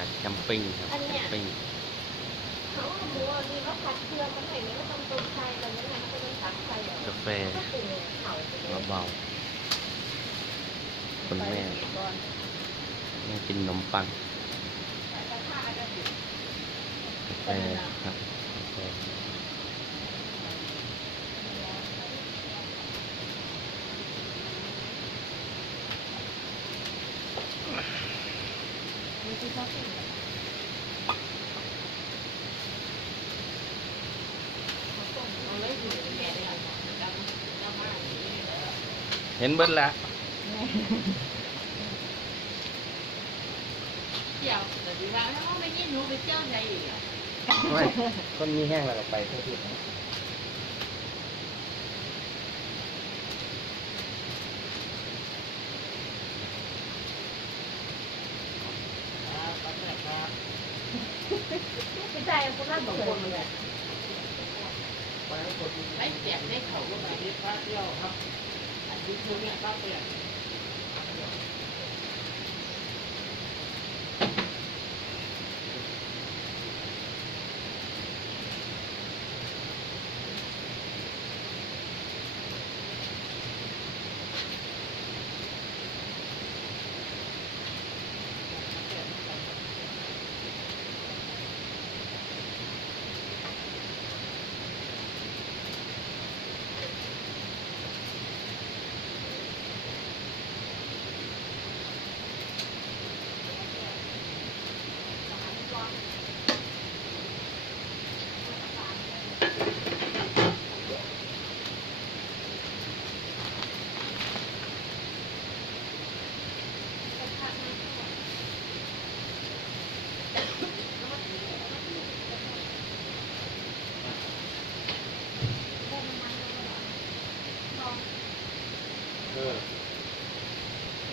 าศแคมปิ้งครับแคมปิ้งเขาเอาหมูอันนี้เขาผัดเครื่องมันไหนเนี่ยก็ต้องต้มไข่แล้วยังไงมันก็ต้องตักไข่แล้ว กาแฟ ก็ปรุงเขาไปเลย เบาๆคุณแม่กินขนมปังกาแฟครับกาแฟเห็นเบิดละเดี๋ยวเดี๋ยวดีว่าถ้าเขาไม่ยินหนูไปเจ้าไหนอีกอ่ะ ไม่คนมีแห้งแล้วก็ไปเท่าที่ไม่ใช่คนละสองคนเลย ไม่เปียกได้เขาก็มาที่ป้าเที่ยวครับอันนี้คือเนี่ยป้าเปียก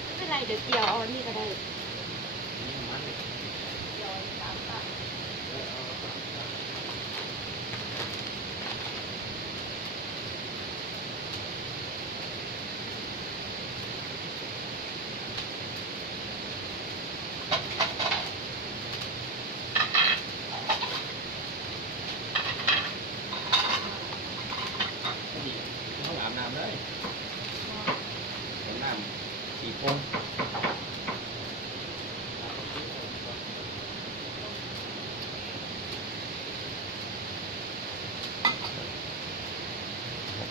ไม่เป็นไรเดี๋ยวเกี่ยวเอาอันนี้ก็ได้ห้องอาบน้ำเลยห้องน้ำสีโป่ง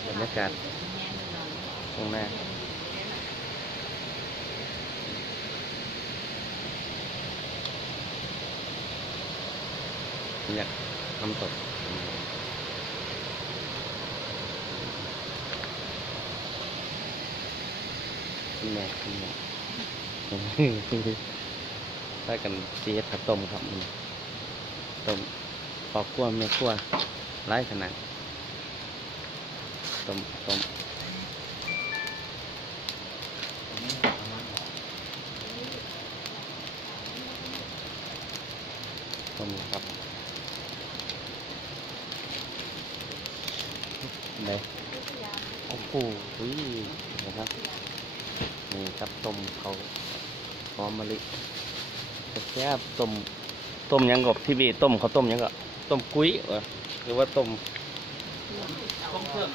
บรรยากาศตรงหน้าอยากทำตกคุณแม่ถ้ากันซีเอสผัดต้มครับต้มปอกขั้วแม่ขั้วไร้ขนาดต้มต้มครับเลยโอ้โหนะครับนี่ครับต้มเขาหอมมะลิแซ่บต้มยังกบที่บีต้มเขาต้มยังก็ต้มกุ้ยหรือว่าต้มเครื่อง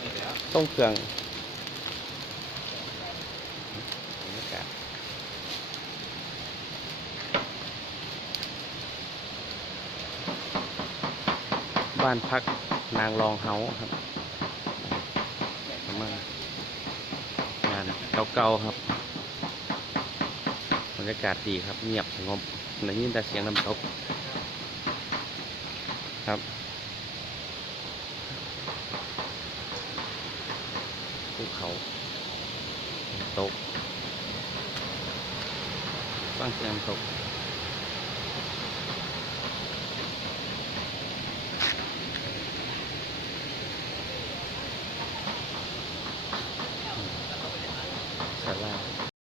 ต้มเครื่องบรรยากาศบ้านพักนางรองเฮาครับมางานเก่าๆครับบรรยากาศดีครับเงียบสงบได้ยินแต่เสียงน้ำตกครับภูเขาน้ำตกฟังเสียงน้ำตก